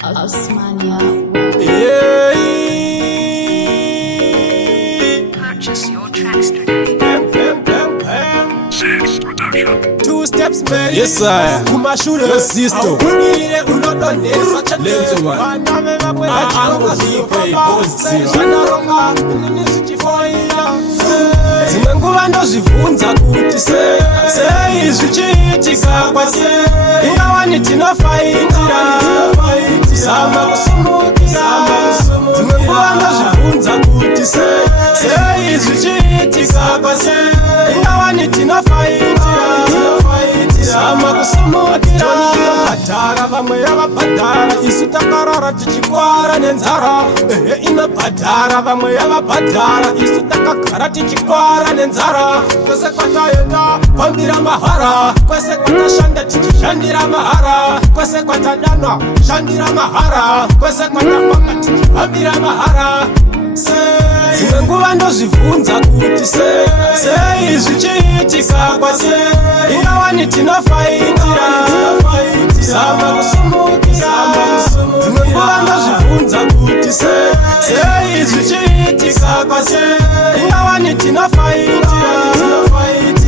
Osmania. Yeah. Purchase your tracks today. Six Production. Two steps man. Yes, sir. Kumashure. Yes, sister. Awunile unodoneza chate. Lenzo man. Bana beba kwe Uncle D-Pay, positive. Shanaronga. Nisichifoia. Zimwe nguva ndozvivhunza kuti sei zvichiitika kwase ingawa tinofaitira zama kusumukira. Zimwe nguva ndozvivhunza kuti sei zvichiitika kwase ingawa tinofaitira zama kusumukira. Bhadhara vamwe yavabhadhara isu takarara tichikwara nenzara. Inobhadhara vamwe yavabhadhara isu takagara tichikwara nenzara. Kwese kwataenda kwambira mahara, kwese kwatashanda tichishandira mahara, kwese kwatadanwa shandira mahara, kwese kwatafamba tichifambira mahara. Zimwe nguva ndozvivhunza kuti sei zvichiitika kwase ingawa tinofaitira zama kusumukira. Zimwe nguva ndozvivhunza kuti sei zvichiitika kwase ingawa tinofaitira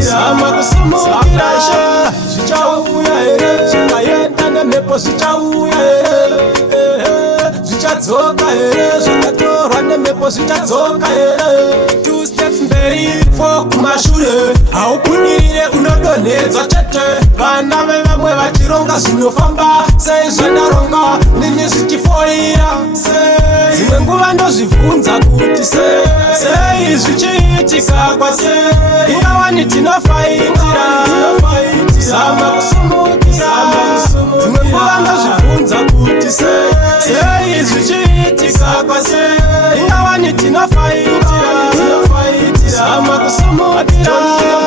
zama kusumukira. Zvichauya here zvikaenda nemhepo, zvichauya here zvichadzoka here zvakatorwa nemhepo, zvichadzoka here. Two steps mberi, four kumashure. Haubudirire unodonhedzwa chete. Vana vevamwe vachironga zvinofamba sei zvandaronga nini zvichifoira. Zimwe nguva ndozvivhunza kuti sei zvichiitika kwase ingawa tinofaitira zama kusumukira. Zimwe nguva ndozvivhunza kuti sei zvichiitika kwase ingawa tinofaitira zama kusumukira.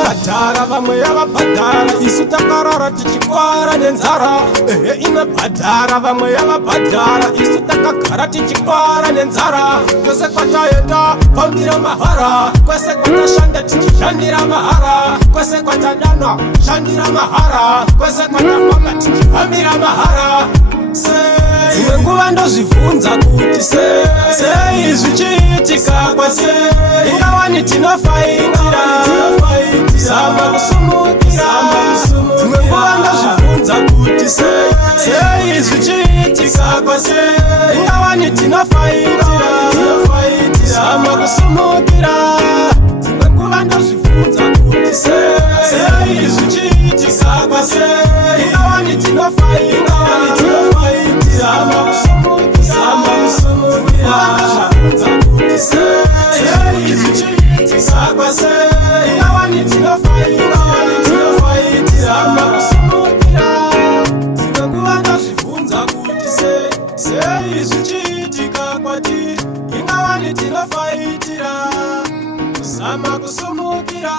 Bhadhara vamwe yavabhadhara isu takarara tichikwara nenzara. Inobhadhara vamwe yavabhadhara isu takagara tichikwara nenzara. Kwese kwataenda kwambira mahara, kwese kwatashanda tichishandira mahara, kwese kwatadanwa shandira mahara, kwese kwatafamba tichifambira mahara. Zimwe nguva ndozvivhunza kuti sei zvichiitika kwase ingawa tinofaitira zama kusumukira. Zimwe nguva ndozvivhunza kuti sei zvichiitika kwase ingawa tinofaitira zama kusumukira. Zimwe nguva ndozvivhunza kuti sei zvichiitika kwase ingawa tinofaitira zama kusumukira. Ndozvivhunza kuti sei zvichiitika kwase ingawa tinofaitira zama kusumukira. Zimwe nguva ndozvivhunza kuti sei zvichiitika kwati ingawa tinofaitira zama kusumukira.